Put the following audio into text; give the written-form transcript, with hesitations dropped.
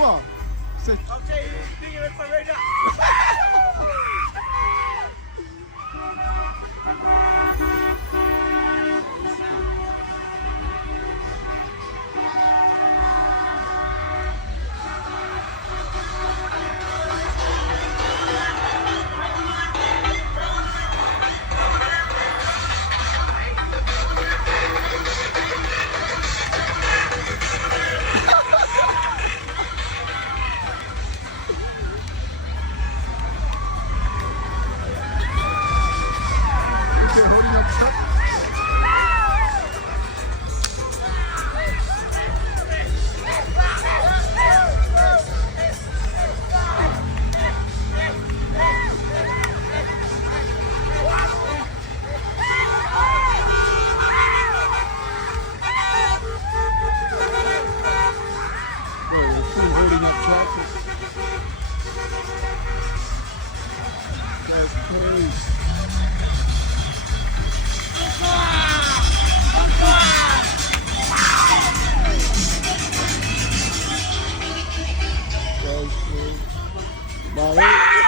voir. C'est... Ok, think of it for right now. Okay, holding up top. Holding up top. That's crazy. That's crazy. Bye.